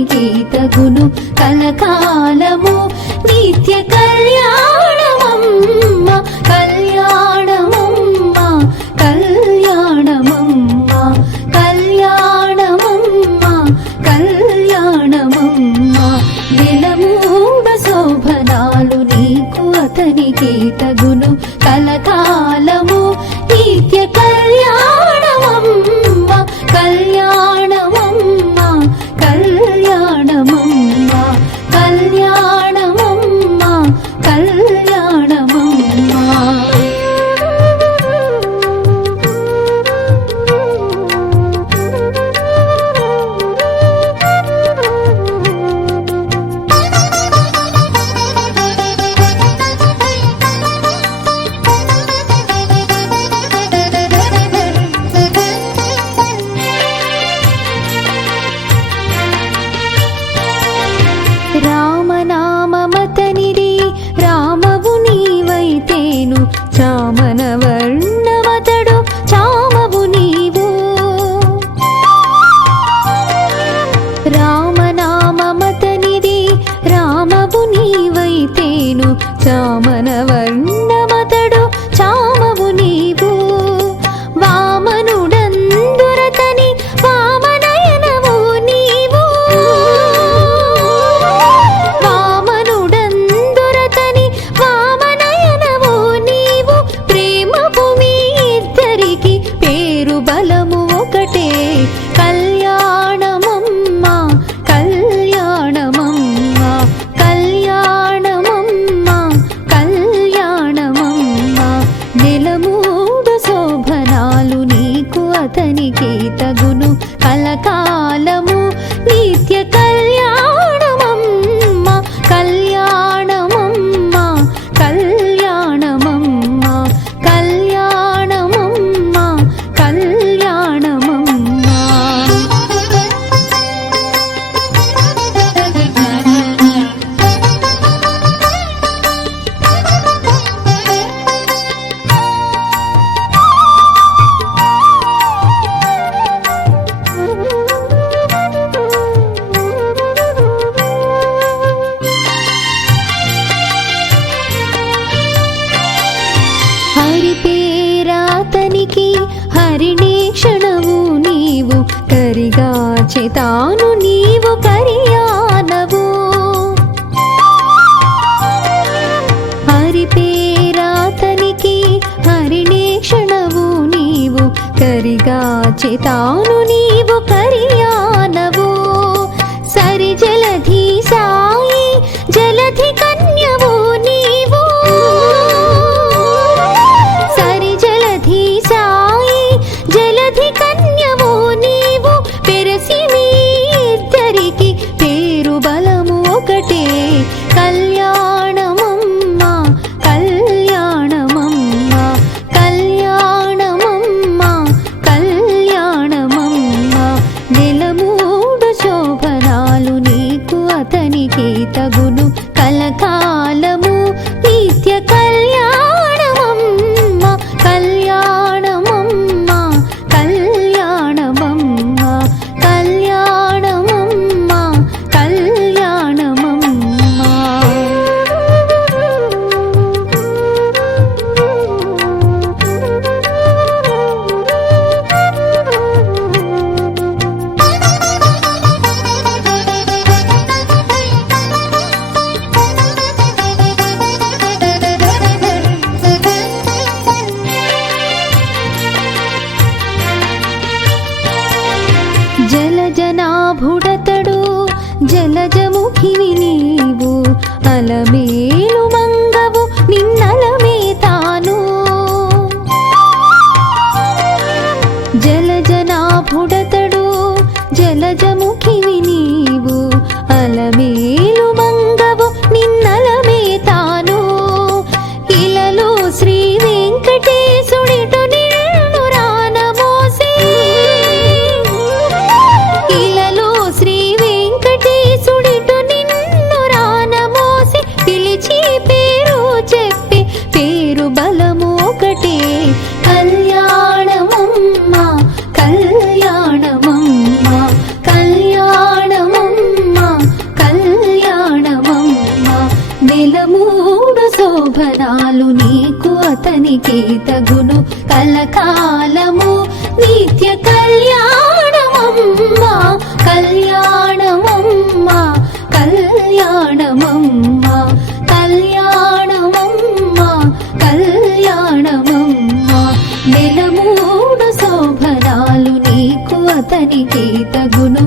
అతనికి తగును కలకాలము నిత్య కళ్యాణమమ్మ కళ్యాణమమ్మ కళ్యాణమమ్మ కళ్యాణమమ్మ కళ్యాణమమ్మ నిలమూడ శోభనాలు నీకు అతనికి తగును కలకాలము నిత్య కళ్యాణమమ్మ కళ్యాణమమ్మ కళ్యాణమమ్మ కళ్యాణమమ్మ కళ్యాణమమ్మ రామనామమతనిరి రామవు నీవైతేను చామన వర్ణమతడు చామవు నీవు రామనామమతనిరి రామవు నీవైతేను చామన వర్ణమతడు చామవు నీవు వామనుడందురతని వామనయనవు నీవు వామనుడందురతని వామనయనవు నీవు ప్రేమపు మీ ఇద్దరికి పేరు బలము ఒకటే కళ్యాణమమ్మ కళ్యాణమమ్మ కళ్యాణమమ్మ కళ్యాణమమ్మ నెలమూడు శోభనాలు నీకు అతనికి తగును కలకాలము నిత్య కళ్యాణమమ్మ కళ్యాణమమ్మ కళ్యాణమమ్మ కళ్యాణమమ్మ కళ్యాణమమ్మ హరి పేరాతనికి హరిణే క్షణము నీవు కరిగాచె తాను నీవు కరియానవు హరి పేరాతనికి హరిణే క్షణము నీవు కరిగాచె తాను నీవు కరియానవు సరి జలధి సాయి జలధి కన్యవు నీవు సరి జలధి సాయి జలధి కన్యవు నీవు పెరసి మీ ఇద్దరికి పేరు బలము ఒకటే కళ్యాణమమ్మ కళ్యాణమమ్మ కళ్యాణమమ్మ కళ్యాణమమ్మ నెలమూడు శోభనాలు నీకు అతనికి తగును కలకాలము నిత్య కళ్యాణమమ్మ కళ్యాణమమ్మ కళ్యాణమమ్మ కళ్యాణమమ్మ కళ్యాణమమ్మ నెలమూడు శోభనాలు నీకు అతనికి తగును కలకాలము నిత్య కళ్యాణమమ్మా కళ్యాణమమ్మా కళ్యాణమమ్మా కళ్యాణమమ్మా కళ్యాణమమ్మా నెలమూడు శోభనాలు నీకు అతనికి తగును